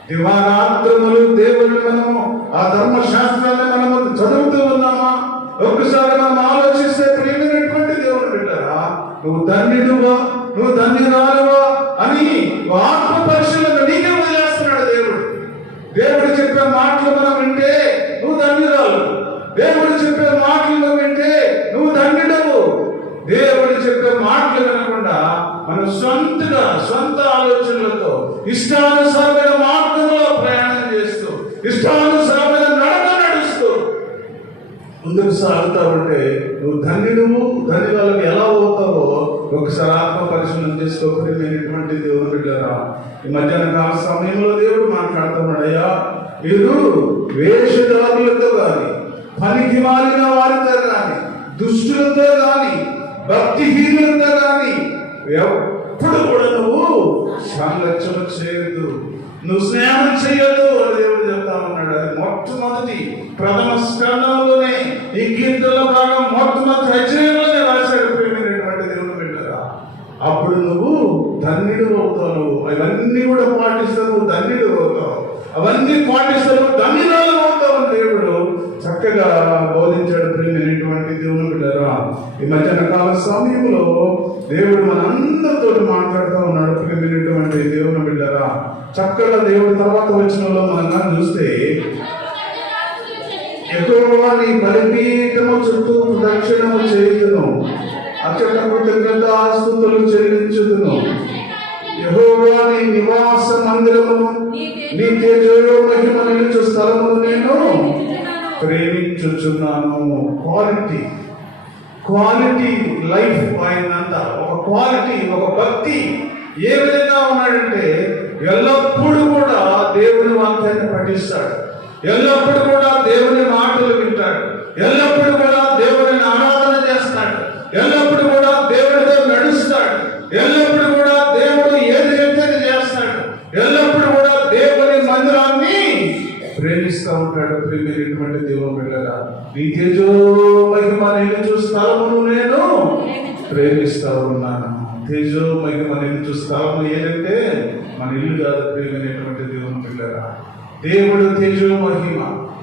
దివారాత్రములు దేవుడు మనము ఆ ధర్మశాస్త్రాన్ని మనము చదువుతూ ఉన్నామా? ఒక్కసారి మనం ఆలోచిస్తే, ప్రేమైనటువంటి దేవుని బిడ్డరా, నువ్వు ధన్యుడువా, నువ్వు ధన్యురాలువా అని ఆత్మ పరిశీలన నీకే వదిలేస్తున్నాడు దేవుడు. దేవుడు చెప్పే మాటలు మనం వింటే నువ్వు ధన్యురాలు, దేవుడు చెప్పే మాటలు వింటే నువ్వు ధన్యుడవు. దేవుడు చెప్పే మాటలు వినకుండా మనం సొంత ఆలోచనలతో ఇష్టానుసారమైన మార్గంలో ప్రయాణం చేస్తూ, ఇష్టానుసారమైన నడక నడుస్తూ ముందుకు సాగుతా ఉంటే నువ్వు ధన్యుడువు, ధన్యురాలకు ఎలా అవుతావో ఒకసారి ఆత్మ పరిశీలన చేసుకోకపోయినటువంటి దేవుని బిడ్డరా, ఈ మధ్యాహ్న కాల సమయంలో దేవుడు మాట్లాడుతున్నాడు. అయ్యా, మీరు వేషధారులతో కానీ, పనికి మాలిన వారితో కానీ, దుష్టులతో కానీ, భక్తిహీనులతో కానీ ఎప్పుడు కూడా నువ్వు సాంగత్యం చేయొద్దు, నువ్వు స్నేహం చేయొద్దు అని దేవుడు చెప్తా ఉన్నాడు. అది మొట్టమొదటి ప్రథమ స్కంధంలోనే ఈ కీర్తనల భాగం మొట్టమొదటి అధ్యాయంలోనే రాశాడు. ప్రేమైనటువంటి దేవుని బిడ్డరా, అప్పుడు నువ్వు ధన్యుడు అవుతావు. నువ్వు అవన్నీ కూడా పాటిస్తావు, నువ్వు ధన్యుడు అవుతావు. అవన్నీ పాటిస్తావు, ధన్యురాలు అవుతావు అని దేవుడు చక్కగా బోధించాడు. ప్రేమైనటువంటి దేవుని బిడ్డరా, ఈ మధ్యాహ్న కాల సమయంలో దేవుడు మనందరితో మాట్లాడుతూ ఉన్నాడు. ప్రేమైనటువంటి దేవుని బిడ్డరా, చక్కగా దేవుడి తర్వాత వచ్చినలో మనం చూస్తే, యెహోవా నీ బలిపీఠము చుట్టూ ప్రదక్షిణము చేయుదును, అచ్చట కృతజ్ఞతాస్తుతులు చెల్లించుదును. యెహోవా నీ నివాస మందిరమును, నీ తేజో మహిమ నిలుచు స్థలమును నేను ప్రేమించుచున్నాను. క్వాలిటీ లైఫ్ ఆయనంతా ఒక క్వాలిటీ, ఒక భక్తి ఏ విధంగా ఉన్నాడంటే, ఎల్లప్పుడూ కూడా దేవుని వాక్యాన్ని పఠిస్తాడు, ఎల్లప్పుడూ కూడా దేవుని మాటలు వింటాడు, ఎల్లప్పుడూ కూడా దేవుని ఆరాధన చేస్తాడు, ఎల్లప్పుడూ కూడా దేవుడితో నడుస్తాడు, ఎల్లప్పుడూ కూడా దేవుడు ఏది చెప్తే చేస్తాడు, ఎల్లప్పుడూ కూడా దేవుని మందిరాన్ని ప్రేమిస్తూ ఉంటాడు. ప్రేమైనటువంటి దేవుని బిడ్డగా, నీ తేజో మహిమ నిలుచు స్థలమును నేను ప్రేమిస్తూ ఉన్నాను. తేజో మహిమ నిలుచు స్థలము ఏదంటే మన ఇల్లు కాదు. ప్రేమైనటువంటి దేవుని బిడ్డగా, దేవుడు తేజో మహిమ,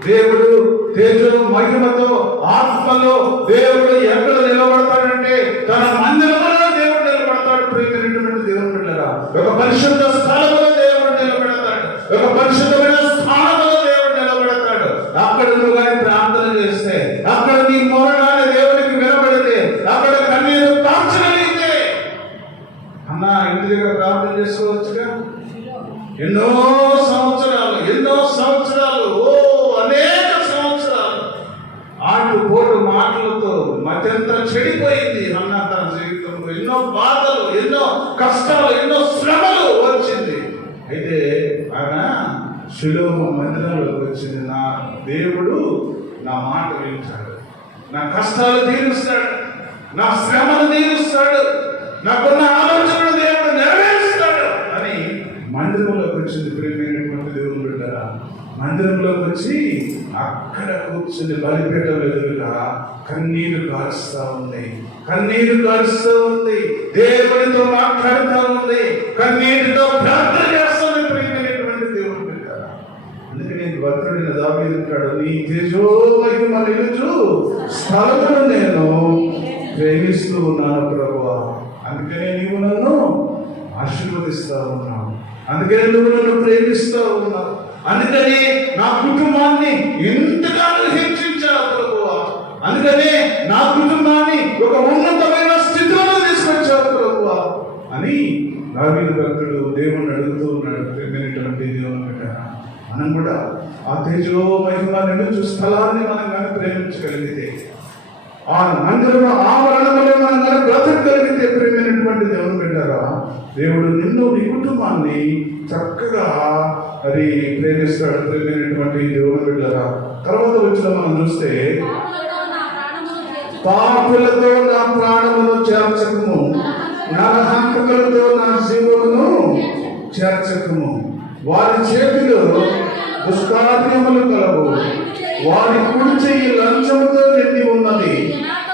దేవుడు తేజో మహిమతో ఆత్మలో దేవుడు ఎక్కడ నిలబడతాడంటే తన మందిరంలో దేవుడు నిలబడతాడు. ప్రేమైనటువంటి దేవుని బిడ్డగా, ఒక పరిశుద్ధ స్థలంలో దేవుడు చేసుకోవచ్చుగా. ఎన్నో సంవత్సరాలు అనేక సంవత్సరాలు ఆటుపోటు మాటలతో మధ్యంతా చెడిపోయింది. హన్నా తన జీవితంలో ఎన్నో బాధలు, ఎన్నో కష్టాలు, ఎన్నో శ్రమలు వచ్చింది. అయితే ఆయన షిలోము మందిరంలోకి వచ్చింది. నా దేవుడు నా మాట వింటాడు, నా కష్టాలు తీరుస్తాడు, నా శ్రమను తీరుస్తాడు, నాకున్న ఆలోచనలు దేవుడు నెరవేరుస్తాడు అని మందిరంలోకి వచ్చింది. ప్రియమైనటువంటి దేవుని బిడ్డరా, మందిరంలోకి వచ్చి అక్కడ కూర్చుని బలిపీఠం ఎదురుగా కన్నీరు కారుస్తూ ఉంది, దేవుడితో మాట్లాడుతూ ఉంది, కన్నీటితో ప్రార్థన చేస్తుంది. ప్రియమైనటువంటి దేవుని బిడ్డరా, అందుకని భక్తుడైన దావీదు అంటాడు, నీ తేజోమహిమ నిలుచు స్థలమును నేను ప్రేమిస్తూ ఉన్నాను ప్రభువా. అందుకనే నీవు నన్ను ఆశీర్వదిస్తా ఉన్నావు, అందుకనే నువ్వు నన్ను ప్రేమిస్తూ ఉన్నావు, అందుకని నా కుటుంబాన్ని ఎంతగానో హెచ్చించావు ప్రభువా, అందుకనే నా కుటుంబాన్ని ఒక ఉన్నతమైన స్థితిలో తీసుకొచ్చావు ప్రభువా అని దావీదు భక్తుడు దేవుణ్ణి అడుగుతూ ఉన్నాడు. ప్రేమైనటువంటి దేవుని బిడ్డ, మనం కూడా ఆ తేజో మహిమ నిలుచు స్థలాన్ని మనం కానీ ప్రేమించగలిగితే, ఆ మందిరంలో ఆవరణలో మనం కానీ బ్రతకగలిగితే, ప్రేమైనటువంటి దేవుని బిడ్డరా, దేవుడు నిన్ను నీ కుటుంబాన్ని చక్కగా అది ప్రేమిస్తాడు. ప్రేమైనటువంటి దేవుని బిడ్డరా, తర్వాత వచ్చిన మనం చూస్తే, పాపులతో నా ప్రాణమును చేర్చకము, నరహంతకులతో నా జీవమును చేర్చకము, వారి చేతిలో దుష్కార్యములు కలవు, వారి కుడి చెయ్యి లంచముతో నిండి ఉన్నది,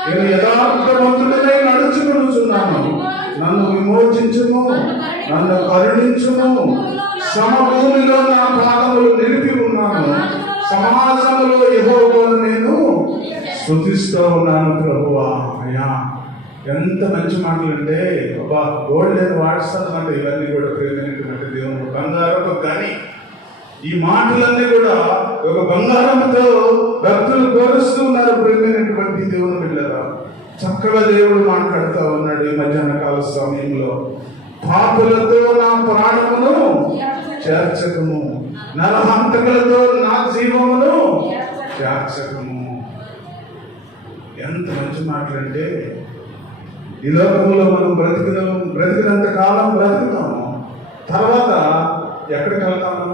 నేను యథార్థవంతుడై నడుచుకొనుచున్నాను, నన్ను విమోచించుము, నన్ను కరుణించుము, సమభూమిలో నా పాదములు నిలిపి ఉన్నాను, సమాజంలో యెహోవాను నేను స్తుతిస్తూ ఉన్నాను ప్రభువా. అయ్యా, ఎంత మంచి మాటలు అంటే, అబ్బా గోల్డ్ ఏదో వాడుస్తానమాట. ఇవన్నీ కూడా ప్రేమైనటువంటి దేవుడు బంగారపు కానీ ఈ మాటలన్నీ కూడా ఒక బంగారంతో భక్తులు కోరుస్తూ ఉన్నారు. ప్రేమైనటువంటి దేవుని బిడ్డలారా, చక్కగా దేవుడు మాట్లాడుతూ ఉన్నాడు ఈ మధ్యాహ్న కాల సమయంలో. పాపులతో నా ప్రాణమును చేర్చకము, నరహంతకులతో నా జీవమును చేర్చకము. ఎంత మంచి మాటలంటే, ఈ లోకంలో మనం బ్రతికినంత కాలం బ్రతుకుతాము, తర్వాత ఎక్కడికి వెళ్తాము?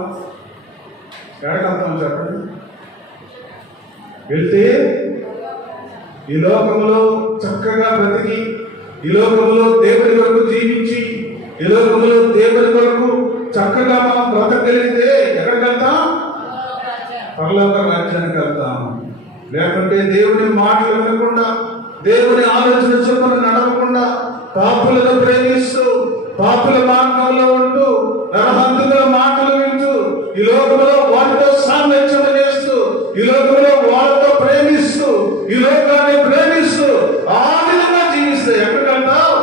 చెప్పండి. వెళ్తే ఈ లోకంలో చక్కగా బ్రతికి, ఈ లోకంలో దేవుడి కొరకు జీవించి, ఈ లోకంలో దేవుడి కొరకు చక్కగా మనం బ్రతకగలిగితే ఎక్కడికి వెళ్తాం? పరలోక రాజ్యానికి వెళ్తాం. లేకుంటే దేవుని మాటలు వినకుండా, దేవుని ఆలోచన చొప్పున నడవకుండా, పాపులను ప్రేమిస్తూ, పాపుల మార్గంలో ఉంటూ, నరహంతుల మాటలు వింటూ, ఈ లోకంలో వాటితో సామ్యక్షణ చేస్తూ, ఈ లోకంలో వాళ్ళతో ప్రేమిస్తూ, ఈ లోకాన్ని ప్రేమిస్తూ ఆ విధంగా జీవిస్తే ఎక్కడికి వెళ్తాం?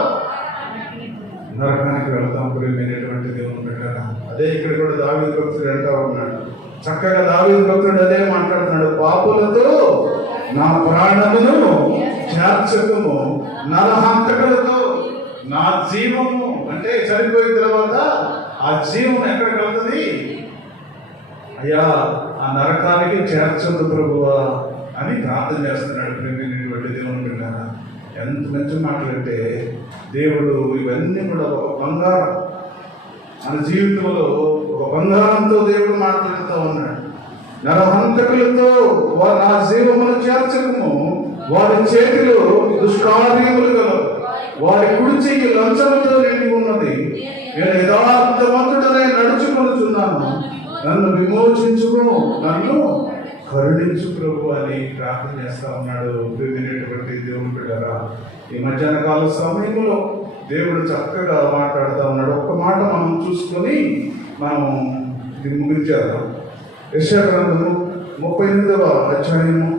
నరకానికి వెళ్తాం. ప్రేమైనటువంటి దేవుని బిడ్డలారా, అదే ఇక్కడ కూడా దావీదు భక్తుడు అంటా ఉన్నాడు. చక్కగా దావీదు భక్తుడు అదే మాట్లాడుతున్నాడు, పాపులతో నా ప్రాణమును చేర్చకము, నరహంతకులతో నా జీవము. అంటే చనిపోయిన తర్వాత ఆ జీవం ఎక్కడికి వెళ్తుంది? అయ్యా, ఆ నరకానికి చేర్చదు ప్రభువా అని ప్రార్థన చేస్తున్నాడు. ప్రేమైనటువంటి దేవుని బిడ్డలారా, ఎంత మంచి మాటలంటే, దేవుడు ఇవన్నీ కూడా ఒక బంగారం, మన జీవితంలో ఒక బంగారంతో దేవుడు మాట్లాడుతూ ఉన్నాడు. నరహంతకులతో నా జీవమును చేర్చకము, వారి చేతిలో దుష్కార్యములు గలవు, వారి కుడి చెయ్యి లంచముతో నిండి ఉన్నది, నేను యథార్థవంతుడనై నడుచుకొనుచున్నాను, నన్ను విమోచించుము, నన్ను కరుణించు ప్రభు అని ప్రార్థన చేస్తా ఉన్నాడు. ప్రియమైనటువంటి దేవుని బిడ్డలారా, ఈ మధ్యాహ్న కాల సమయంలో దేవుడు చక్కగా మాట్లాడుతూ ఉన్నాడు. ఒక్క మాట మనం చూసుకొని మనం ఇది ముగించేద్దాం. యెషయా గ్రంథము 38వ అధ్యాయము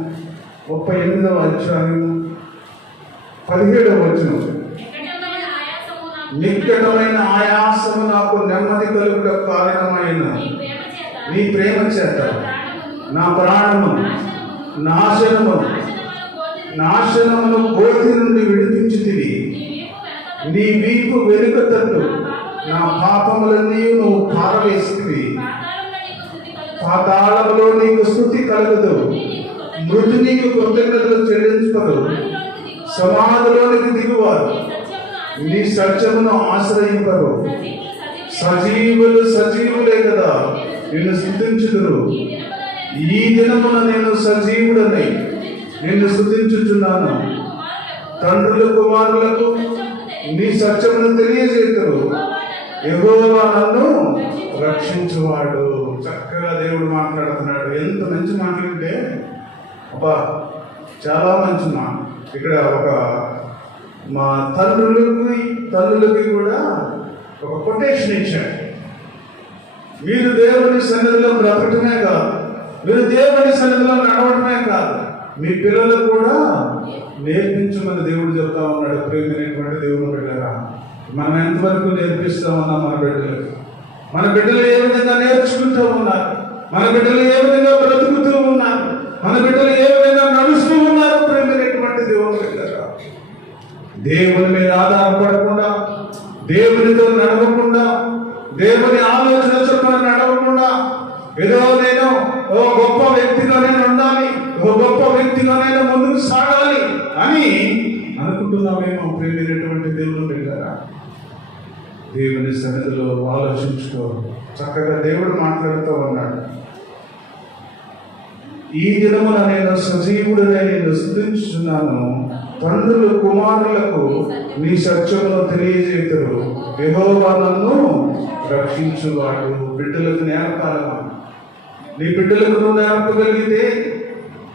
17వ వచనం. నిక్కటమైన ఆయాసము నాకు నెమ్మది కలుగుట కారణమైన నీ ప్రేమ చేత నా ప్రాణము నాశనమును గోతి నుండి విడిపించితివి, నీ వీపు వెనుక తట్టు నా పాపం సమాధిలోనికి దిగువారు నీ సత్యమును ఆశ్రయింపరు. సజీవులు సజీవులే కదా నిన్ను స్తుతించుదురు. ఈ దినమున నేను సజీవుడనై నిన్ను స్తుతించుచున్నాను. తండ్రుల కుమారులకు నీ సత్యమును తెలియజేతురు. యెహోవా నన్ను రక్షించువాడు. చక్కగా దేవుడు మాట్లాడుతున్నాడు. ఎంత మంచి మాట్లాడితే అబ్బా, చాలా మంచి మాట. ఇక్కడ ఒక మా తల్లులకి కూడా ఒక కొటేషన్ ఇచ్చాడు. మీరు దేవుని సన్నిధిలో బ్రతకటమే కాదు, మీరు దేవుని సన్నిధిలో నడవటమే కాదు, మీ పిల్లలకు కూడా నేర్పించమని దేవుడు చెప్తా ఉన్నాడు. ప్రేమైనటువంటి దేవుని బిడ్డలారా, మనం ఎంతవరకు నేర్పిస్తా ఉన్నాం మన బిడ్డలకు? మన బిడ్డలు ఏ విధంగా నేర్చుకుంటూ ఉన్నారు? మన బిడ్డలు ఏ విధంగా బ్రతుకుతూ ఉన్నారు? మన బిడ్డలు ఏ విధంగా నడుస్తూ ఉన్నారు? ప్రేమైనటువంటి దేవుని బిడ్డలారా, దేవుని మీద ఆధారపడకుండా, దేవునితో నడవకుండా, దేవుని ఆలోచన చొప్పున నడవకుండా, ఏదో నేను ఓ గొప్ప వ్యక్తిగా నేను ఉండాలి, ఓ గొప్ప వ్యక్తిగా నేను ముందుకు సాగాలి అని అనుకుంటున్నామేమో. ప్రేమైనటువంటి దేవుని బిడ్డలారా, దేవుని సన్నిధిలో ఆలోచించుకో. చక్కగా దేవుడు మాట్లాడుతూ ఉన్నాడు. ఈ దినమున నేను సజీవుడనే నేను స్తుతించుచున్నాను. తండ్రులు కుమారులకు నీ సత్యమును తెలియజేతురు. యెహోవా నన్ను రక్షించువాడు. బిడ్డలకు నేర్పాలమా? నీ బిడ్డలకు నువ్వు నేర్పగలిగితే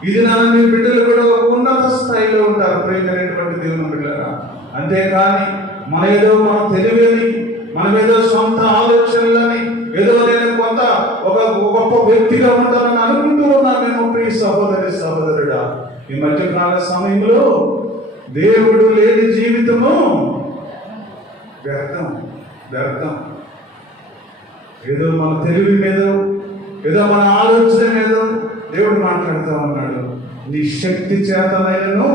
ఇది నీ బిడ్డలు కూడా ఒక ఉన్నత స్థాయిలో ఉంటారు. ప్రేమైనటువంటి దేవుని బిడ్డలారా, అంతేకాని మన ఏదో మనం తెలియని, మనమేదో సొంత ఆలోచనలని, ఏదో నేను కొంత ఒక గొప్ప వ్యక్తిగా ఉంటానని అనుకుంటూ ఉన్నామేమో. ప్రియ సహోదరుడా, ఈ మధ్యకాల సమయంలో దేవుడు లేని జీవితము వ్యర్థం. ఏదో మన తెలివి మీద, ఏదో మన ఆలోచన మీద దేవుడు మాట్లాడుతూ ఉన్నాడు. నీ శక్తి చేతనైనను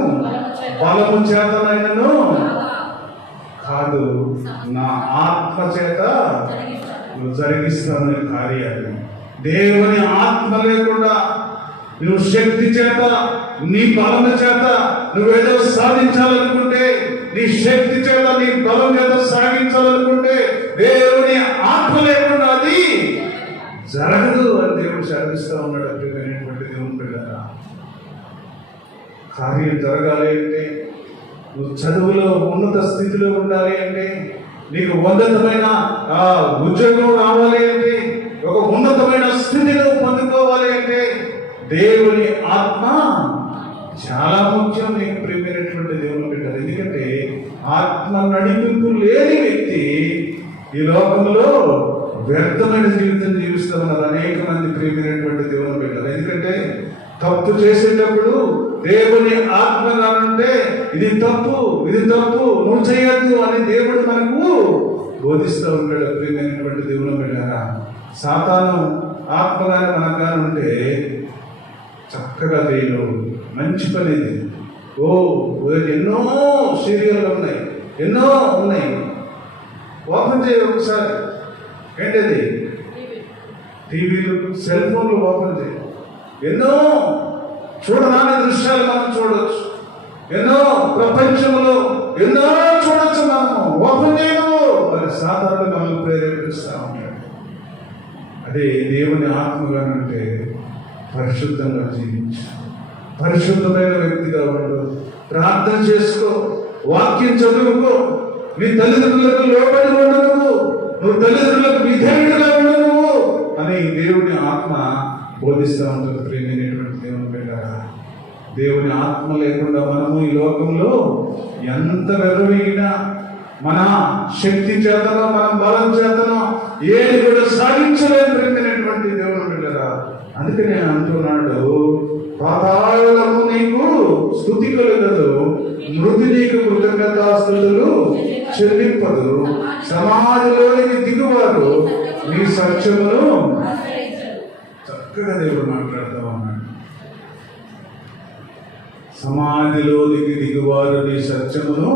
బలము చేతనైనను కాదు, నా ఆత్మ చేత నువ్వు జరిగిస్తాను కార్యాలు. దేవుని ఆత్మ లేకుండా నువ్వు శక్తి చేత, నీ బలము చేత నువ్వేదో సాధించాలనుకుంటే, నీ శక్తి చేత, నీ బలం చేత సాగించాలనుకుంటే, దేవుని ఆత్మ లేకుండా అది జరగదు అని దేవుడు చదివిస్తూ ఉన్నాడు. ప్రియమైనటువంటి దేవుని బిడ్డలారా, కార్యం జరగాలి అంటే, నువ్వు చదువులో ఉన్నత స్థితిలో ఉండాలి అంటే, నీకు ఉన్నతమైన ఉద్యోగం రావాలి అంటే, ఒక ఉన్నతమైన స్థితిలో పొందుకోవాలి అంటే దేవుని ఆత్మ చాలా ముఖ్యం. నీకు ప్రియమైనటువంటి దేవుని బిడ్డలు, ఎందుకంటే ఆత్మ నడిపింపు లేని వ్యక్తి ఈ లోకంలో వ్యర్థమైన జీవితం జీవిస్తూ ఉన్నారు అనేక మంది ప్రియమైనటువంటి దేవుని బిడ్డలు. ఎందుకంటే తప్పు చేసేటప్పుడు దేవుని ఆత్మగా ఉంటే ఇది తప్పు, నువ్వు చేయొద్దు అని దేవుడు మనకు బోధిస్తూ ఉంటాడు. ప్రియమైనటువంటి దేవుని బిడ్డలారా, సాతాను ఆత్మగానే మనగానే ఉంటే చక్కగా చేయను, మంచి పని ఇది. ఎన్నో సీరియల్లు ఉన్నాయి, ఎన్నో ఉన్నాయి. ఓపెన్ చేయ ఒకసారి. ఏంటది? టీవీలు, సెల్ ఫోన్లు ఓపెన్ చేయ. ఎన్నో చూడరాని దృశ్యాలు మనం చూడొచ్చు. ఎన్నో ప్రపంచంలో ఎన్నో చూడొచ్చు. మనం ఓపెన్ చేయము మరి సాధారణ మనల్ని ప్రేరేపిస్తూ ఉంటాడు. అదే దేవుని ఆత్మగా అంటే పరిశుద్ధంగా జీవించు, పరిశుద్ధమైన వ్యక్తిగా ఉండు, ప్రార్థన చేసుకో, వాక్యం చదువుకో, నీ తల్లిదండ్రులకు లోబడి ఉండవు, నువ్వు తల్లిదండ్రులకు విధేయుడుగా ఉండవు అని దేవుని ఆత్మ బోధిస్తూ ఉంటుంది. ప్రేమైనటువంటి దేవుని బిడ్డలారా, దేవుని ఆత్మ లేకుండా మనము ఈ లోకంలో ఎంత వెర్రవీగినా, మన శక్తి చేతనో మన బలం చేతనో ఏది కూడా సాధించలేదు. ప్రేమైనటువంటి దేవుని బిడ్డలారా, అందుకే నేను అంటున్నాడు, పాతాళము నీకు స్తుతి కలుగదు, మృతి నీకు కృతజ్ఞతాస్తుతులు చెల్లింపదు, సమాధిలోనికి దిగువారు నీ సత్యమును. చక్కగా దేవుడు మాట్లాడుతూ ఉన్నాడు. సమాధిలోనికి దిగువారు నీ సత్యమును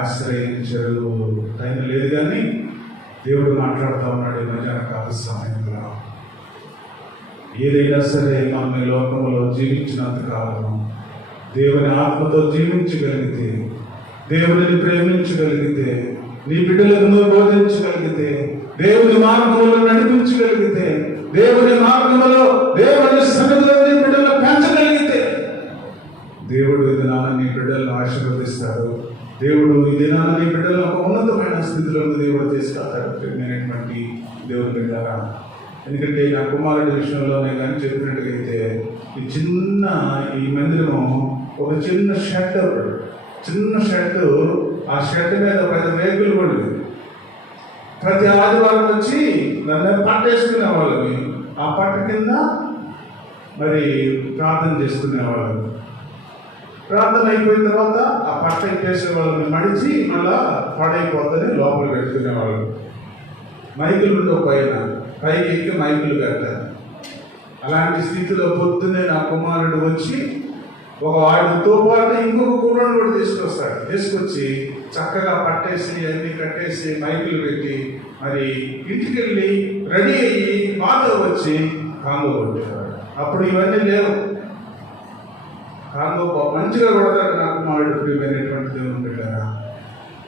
ఆశ్రయించరు. టైం లేదు కానీ దేవుడు మాట్లాడుతూ ఉన్నాడు. మధ్యాహ్న కాల సమయంలో ఏదైనా సరే మనం ఈ లోకంలో జీవించినంత కాలం దేవుని ఆత్మతో జీవించగలిగితే, దేవుడిని ప్రేమించగలిగితే, నీ బిడ్డలకు నువ్వు బోధించగలిగితే, దేవుని మార్గంలో నడిపించగలిగితే, దేవుని మార్గంలో దేవుని సన్నిధిలో నీ బిడ్డలను పెంచగలిగితే, దేవుడు ఈ దినాన నీ బిడ్డలను ఆశీర్వదిస్తాడు. దేవుడు ఈ దినాన నీ బిడ్డలను ఒక ఉన్నతమైన స్థితిలో దేవుడు తీసుకెళ్తాడు. ప్రియమైనటువంటి దేవుని బిడ్డలారా, ఎందుకంటే నా కుమారుడి విషయంలో నేను కానీ చెప్పినట్టుగైతే ఈ మందిరము ఒక చిన్న షెడ్, ఆ షెడ్ మీద 10 రేకులు కూడా లేదు. ప్రతి ఆదివారం వచ్చి నన్ను పట్టేసుకునే వాళ్ళని, ఆ పట్ట కింద మరి ప్రార్థన చేసుకునేవాళ్ళని. ప్రార్థన అయిపోయిన తర్వాత ఆ పట్ట ఎక్కేసే వాళ్ళని మడిచి మళ్ళా పాడైపోతుంది లోపల పెట్టుకునేవాళ్ళు. మైకులు ఉండవు, పైకి ఎక్కి మైకులు కట్టారు. అలాంటి స్థితిలో పొద్దున్నే నా కుమారుడు వచ్చి ఒక వాడితో పాటు ఇంకొక కుర్రాడు కూడా తీసుకొచ్చి చక్కగా పట్టేసి అన్ని కట్టేసి మైకులు పెట్టి మరి ఇంటికి వెళ్ళి రెడీ అయ్యి మాతో వచ్చి కాంగో కొట్టేవాడు. అప్పుడు ఇవన్నీ లేవు. కాంగో మంచిగా కొడతాడు నా కుమారుడు. ప్రియమైనటువంటి దేవుని బిడ్డలారా,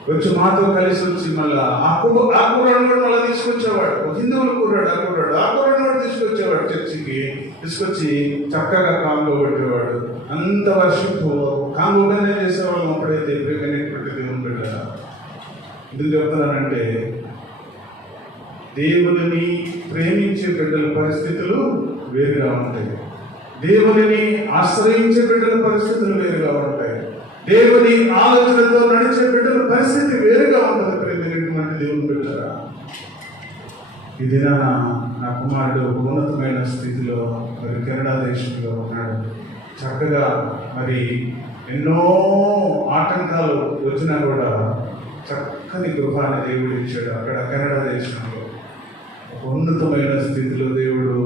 వచ్చి మాతో కలిసి వచ్చి మళ్ళా ఆ కుర్రాడు కూడా మళ్ళీ తీసుకొచ్చేవాడు. హిందువుల కుర్రాడు ఆ కుర్రాడు కూడా తీసుకొచ్చేవాడు. చర్చికి తీసుకొచ్చి చక్కగా కాంగో కొట్టేవాడు. అంత వర్షిప్ కాంగోగానే చేసేవాళ్ళం అప్పుడైతే. ప్రియమైనటువంటి దేవుని బిడ్డలారా, ఎందుకు చెప్తున్నానంటే దేవుని ప్రేమించే బిడ్డల పరిస్థితులు వేరుగా ఉంటాయి. దేవుని ఆశ్రయించే బిడ్డల పరిస్థితులు వేరుగా ఉంటాయి. దేవుని ఆలోచనతో నడిచే బిడ్డల పరిస్థితి వేరుగా ఉంటుంది. ప్రియమైనటువంటి దేవుని బిడ్డలారా, ఈ దినాన నా కుమారుడు ఉన్నతమైన స్థితిలో మరి కెనడా దేశంలో ఉన్నాడు. చక్కగా మరి ఎన్నో ఆటంకాలు వచ్చినా కూడా చక్కని గృహాన్ని దేవుడు ఇచ్చాడు. అక్కడ కెనడా దేశంలో ఒక ఉన్నతమైన స్థితిలో దేవుడు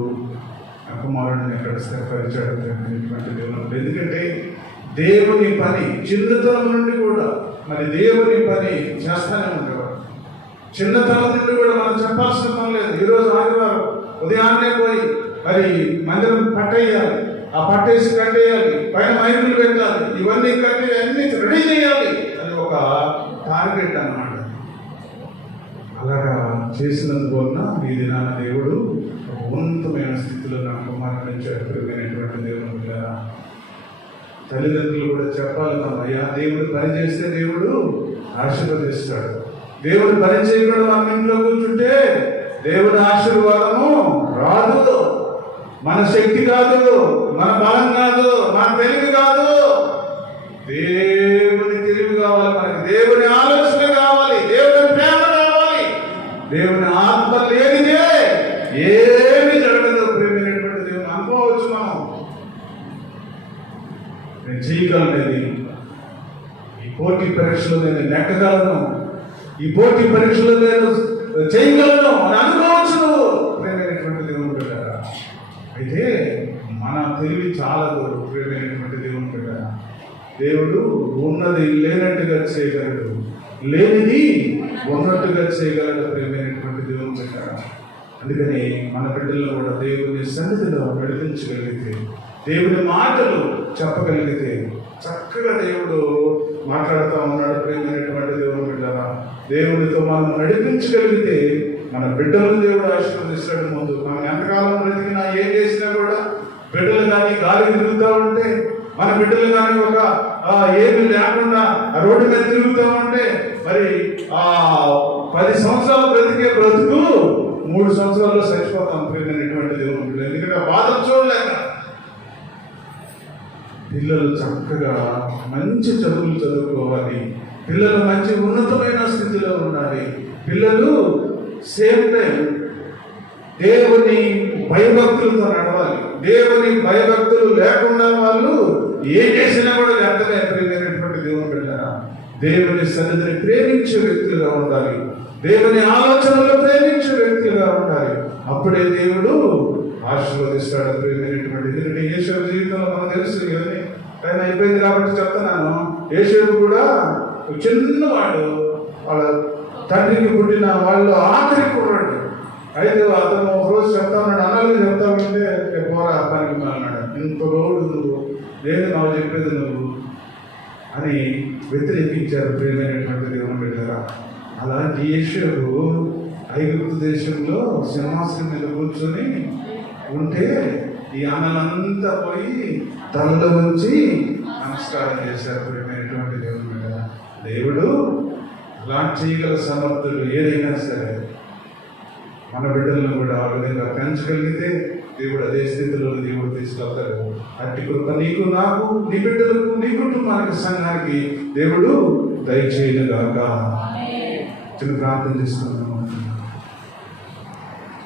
నా కుమారుడిని అక్కడ స్థిరపరిచాడు. దేవుడు ఎందుకంటే దేవుని పని చిన్నతనం నుండి కూడా మరి దేవుని పని చేస్తానే ఉండేవాడు. చిన్నతనం నుండి కూడా మనం చెప్పాల్సిన పని లేదు. ఈరోజు ఆదివారం ఉదయాన్నే పోయి మరి మందిరం పట్టేయాలి, ఆ పట్టేసి కట్టేయాలి, పైన మైకులు పెట్టాలి, ఇవన్నీ కట్టి అన్ని రెడీ చేయాలి. అది ఒక టార్గెట్ అన్నమాట. అలాగా చేసినందువలన ఈ దినాన దేవుడు ఒక ఉన్నతమైన స్థితిలో నా కుమారుని ప్రియమైనటువంటి దేవుని బిడ్డలారా, తల్లిదండ్రులు కూడా చెప్పాలి, అయ్యా దేవుడు పని చేస్తే దేవుడు ఆశీర్వదిస్తాడు. దేవుడు పని చేయకుండా మన ఇంట్లో కూర్చుంటే దేవుడి ఆశీర్వాదము రాదు. మన శక్తి కాదు, మన బలం కాదు, మన తెలివి కాదు. దేవుని తెలివి కావాలి మనకి, దేవుని ఆలోచన కావాలి, దేవుని ప్రేమ కావాలి. దేవుని ఆత్మ లేనిదే ఏమి జరగదు. ప్రేమైనటువంటి దేవుని అనుకోవచ్చు మనం. నేను చేయగలనేది, ఈ పోటీ పరీక్షలో నేను నెక్కగలను, ఈ పోటీ పరీక్షలో నేను చేయగలను అని అనుకోవచ్చు ప్రేమైనటువంటి దేవుని బిడ్డలారా. అయితే మన తెలివి చాలదు. ప్రేమైనటువంటి దేవుని బిడ్డలారా, దేవుడు ఉన్నది లేనట్టుగా చేయగలడు, లేనిది ఉన్నట్టుగా చేయగలడు. ప్రేమైనటువంటి దేవుని బిడ్డలారా, అందుకని మన బిడ్డలను కూడా దేవుని సన్నిధిలో నడిపించగలిగితే, దేవుని మాటలు చెప్పగలిగితే చక్కగా దేవుడు మాట్లాడుతూ ఉన్నాడు. ప్రేమైనటువంటి దేవుని బిడ్డలారా, దేవుడితో మనం నడిపించగలిగితే మన బిడ్డలను దేవుడు ఆశీర్వదిస్తాడు. ముందు మనం ఎంతకాలం బ్రతికినా ఏం చేసినా కూడా బిడ్డలు కానీ గాలి తిరుగుతూ ఉంటే, మన బిడ్డలు కానీ ఒక ఏమి లేకుండా రోడ్డు మీద తిరుగుతూ ఉంటే మరి 10 సంవత్సరాలు బ్రతికే బ్రతుకు 3 సంవత్సరాల్లో చచ్చిపోతాం. ప్రియమైనటువంటి దేవుని బిడ్డలు, ఎందుకంటే బాధలు చూడలేక. పిల్లలు చక్కగా మంచి చదువులు చదువుకోవాలి, పిల్లలు మంచి ఉన్నతమైన స్థితిలో ఉండాలి. పిల్లలు సేమ్ టైం దేవుని భయభక్తులతో నడవాలి. దేవుని భయభక్తులు లేకుండా వాళ్ళు ఏం చేసినా కూడా వ్యర్థమే. ప్రియమైనటువంటి దేవుని బిడ్డలారా, దేవుని సన్నిధిని ప్రేమించే వ్యక్తులుగా ఉండాలి, దేవుని ఆలోచనలు ప్రేమించే వ్యక్తులుగా ఉండాలి. అప్పుడే దేవుడు ఆశీర్వదిస్తాడు. ప్రియమైనటువంటి, ఎందుకంటే యేషోబు జీవితంలో మనకు తెలుసు కానీ ఆయన అయిపోయింది కాబట్టి చెప్తున్నాను. యేషోబు కూడా చిన్నవాడు, వాళ్ళ తండ్రికి పుట్టిన వాళ్ళు ఆఖరి కుర్రాడు. అయితే అతను ఒక రోజు చెప్తా ఉన్నాడు, అన్నలు చెప్తా ఉంటే పోరా పనికి అన్నాడు. ఇంత రోడ్డు నువ్వు, నేను నాకు చెప్పేది నువ్వు అని వ్యతిరేకించారు ప్రియమైనటువంటి దేవుని బిడ్డలారా. అలాంటి యేషువు ఐగుప్తు దేశంలో సింహాసనం మీద కూర్చొని ఉంటే ఈ అన్నలంతా పోయి తలలో ఉంచి నమస్కారం చేశారు ప్రియమైనటువంటి దేవుని బిడ్డలారా. దేవుడు అలాంటి చేయగల సమర్థుడు. ఏదైనా సరే మన బిడ్డలను కూడా ఆ విధంగా పెంచగలిగితే దేవుడు అదే స్థితిలో దేవుడు తీసుకెళ్తాడు. అట్టి కృప నీకు, నాకు, నీ బిడ్డలకు, నీ కుటుంబానికి, సంఘానికి దేవుడు దయచేయను గాక. చిన్న ప్రార్థన చేసుకుంటున్నాను.